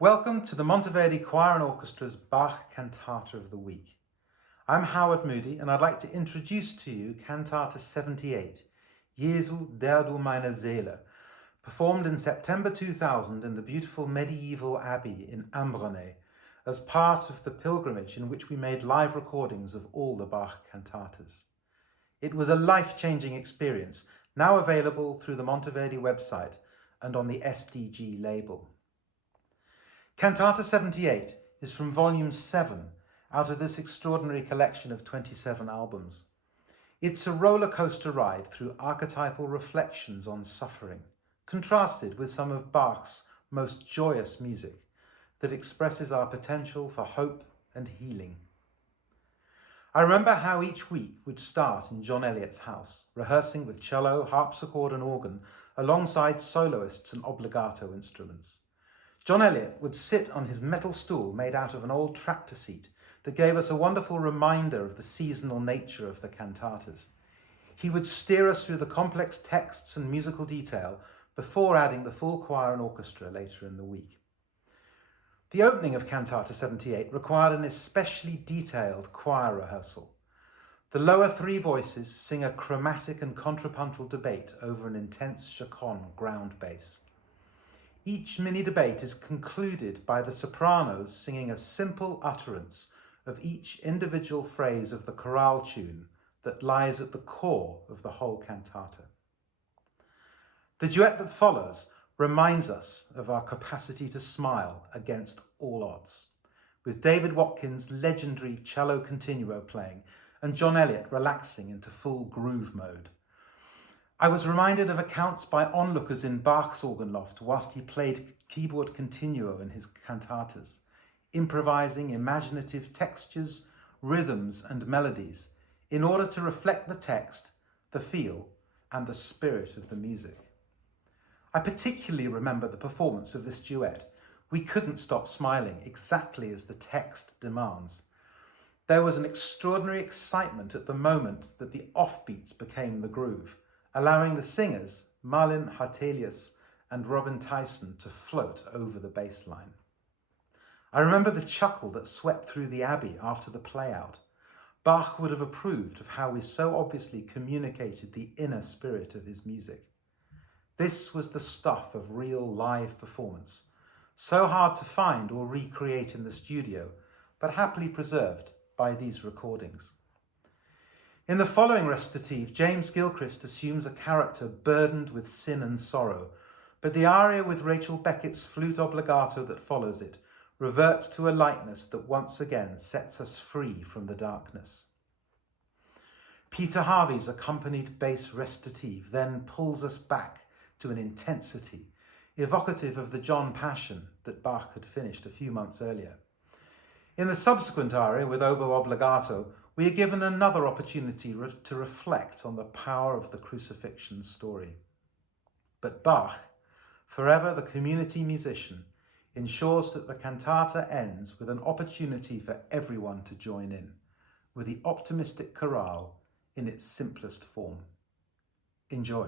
Welcome to the Monteverdi Choir and Orchestra's Bach Cantata of the Week. I'm Howard Moody and I'd like to introduce to you Cantata 78, Jesu, meine Seele, performed in September 2000 in the beautiful medieval abbey in Ambronay as part of the pilgrimage in which we made live recordings of all the Bach cantatas. It was a life-changing experience, now available through the Monteverdi website and on the SDG label. Cantata 78 is from volume 7 out of this extraordinary collection of 27 albums. It's a roller coaster ride through archetypal reflections on suffering, contrasted with some of Bach's most joyous music that expresses our potential for hope and healing. I remember how each week would start in John Eliot's house, rehearsing with cello, harpsichord and organ alongside soloists and obbligato instruments. John Eliot would sit on his metal stool made out of an old tractor seat that gave us a wonderful reminder of the seasonal nature of the cantatas. He would steer us through the complex texts and musical detail before adding the full choir and orchestra later in the week. The opening of Cantata 78 required an especially detailed choir rehearsal. The lower three voices sing a chromatic and contrapuntal debate over an intense chaconne ground bass. Each mini-debate is concluded by the sopranos singing a simple utterance of each individual phrase of the chorale tune that lies at the core of the whole cantata. The duet that follows reminds us of our capacity to smile against all odds, with David Watkins' legendary cello continuo playing and John Eliot relaxing into full groove mode. I was reminded of accounts by onlookers in Bach's organ loft whilst he played keyboard continuo in his cantatas, improvising imaginative textures, rhythms and melodies in order to reflect the text, the feel and the spirit of the music. I particularly remember the performance of this duet. We couldn't stop smiling, exactly as the text demands. There was an extraordinary excitement at the moment that the offbeats became the groove, allowing the singers, Marlin Hartelius and Robin Tyson, to float over the bass line. I remember the chuckle that swept through the abbey after the play-out. Bach would have approved of how we so obviously communicated the inner spirit of his music. This was the stuff of real live performance, so hard to find or recreate in the studio, but happily preserved by these recordings. In the following recitative, James Gilchrist assumes a character burdened with sin and sorrow, but the aria with Rachel Beckett's flute obbligato that follows it reverts to a lightness that once again sets us free from the darkness. Peter Harvey's accompanied bass recitative then pulls us back to an intensity evocative of the John Passion that Bach had finished a few months earlier. In the subsequent aria with oboe obbligato, we are given another opportunity to reflect on the power of the crucifixion story. But Bach, forever the community musician, ensures that the cantata ends with an opportunity for everyone to join in, with the optimistic chorale in its simplest form. Enjoy.